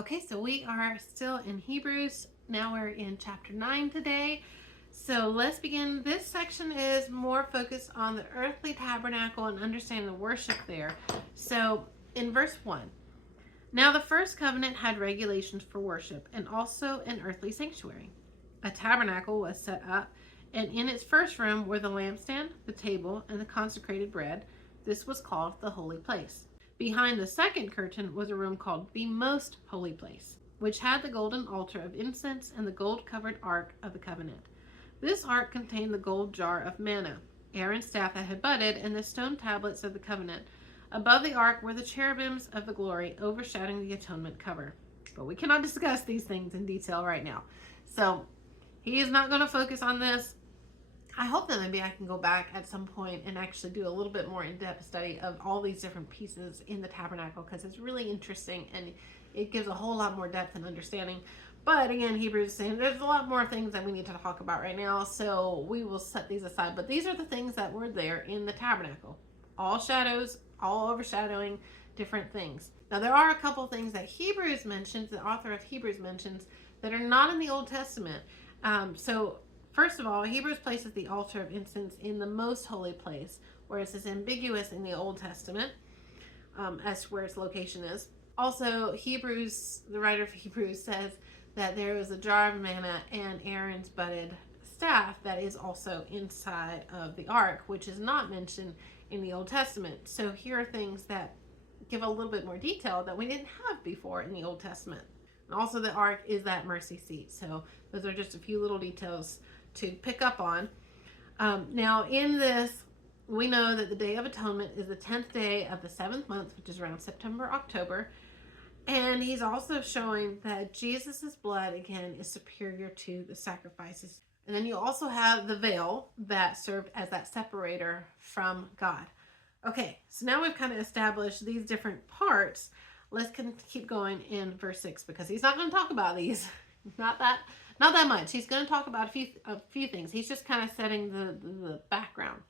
Okay, so we are still in Hebrews. Now we're in chapter 9 today. So let's begin. This section is more focused on the earthly tabernacle and understanding the worship there. So in verse 1, now the first covenant had regulations for worship and also an earthly sanctuary. A tabernacle was set up, and in its first room were the lampstand, the table, and the consecrated bread. This was called the holy place. Behind the second curtain was a room called the most holy place, which had the golden altar of incense and the gold-covered ark of the covenant. This ark contained the gold jar of manna, Aaron's staff that had budded, and the stone tablets of the covenant. Above the ark were the cherubims of the glory, overshadowing the atonement cover. But we cannot discuss these things in detail right now. So he is not going to focus on this. I hope that maybe I can go back at some point and actually do a little bit more in-depth study of all these different pieces in the tabernacle, because it's really interesting and it gives a whole lot more depth and understanding. But again, Hebrews is saying there's a lot more things that we need to talk about right now, so we will set these aside. But these are the things that were there in the tabernacle. All shadows, all overshadowing different things. Now there are a couple things that Hebrews mentions, the author of Hebrews mentions, that are not in the Old Testament. First of all, Hebrews places the altar of incense in the most holy place, whereas it's ambiguous in the Old Testament as to where its location is. Also, Hebrews, the writer of Hebrews, says that there is a jar of manna and Aaron's budded staff that is also inside of the ark, which is not mentioned in the Old Testament. So here are things that give a little bit more detail that we didn't have before in the Old Testament. And also the ark is that mercy seat. So those are just a few little details to pick up on. Now in this, we know that the Day of Atonement is the 10th day of the 7th month, which is around September, October. And he's also showing that Jesus's blood, again, is superior to the sacrifices. And then you also have the veil that served as that separator from God. Okay, so now we've kind of established these different parts. Let's keep going in verse 6, because he's not going to talk about these. Not that much. He's going to talk about a few things. He's just kind of setting the background.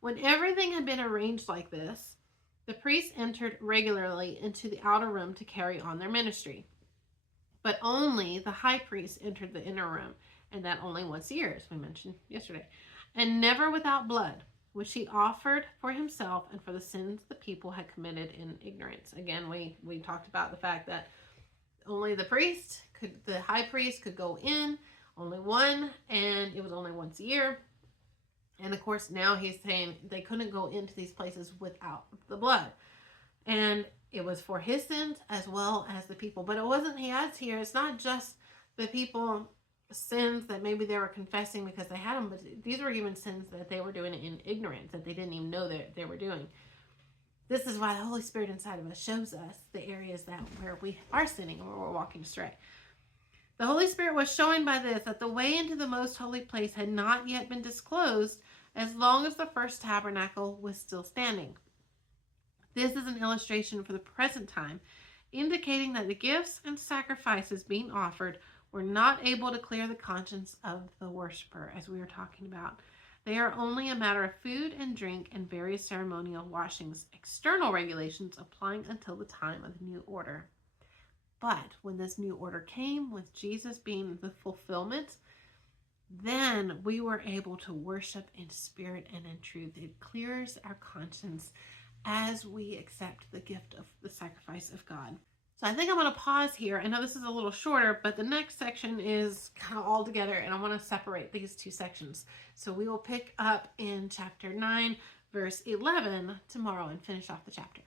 When everything had been arranged like this, the priests entered regularly into the outer room to carry on their ministry. But only the high priest entered the inner room, and that only once a year, as we mentioned yesterday, and never without blood, which he offered for himself and for the sins the people had committed in ignorance. Again, we talked about the fact that only the high priest could go in, only one, and it was only once a year. And of course, now he's saying they couldn't go into these places without the blood. And it was for his sins as well as the people. But it wasn't, he adds here, it's not just the people sins that maybe they were confessing because they had them, but these were even sins that they were doing in ignorance, that they didn't even know that they were doing. This is why the Holy Spirit inside of us shows us the areas where we are sinning and where we're walking astray. The Holy Spirit was showing by this that the way into the most holy place had not yet been disclosed as long as the first tabernacle was still standing. This is an illustration for the present time, indicating that the gifts and sacrifices being offered were not able to clear the conscience of the worshiper, as we were talking about. They are only a matter of food and drink and various ceremonial washings, external regulations applying until the time of the new order. But when this new order came, with Jesus being the fulfillment, then we were able to worship in spirit and in truth. It clears our conscience as we accept the gift of the sacrifice of God. So I think I'm going to pause here. I know this is a little shorter, but the next section is kind of all together, and I want to separate these two sections. So we will pick up in chapter 9, verse 11 tomorrow and finish off the chapter.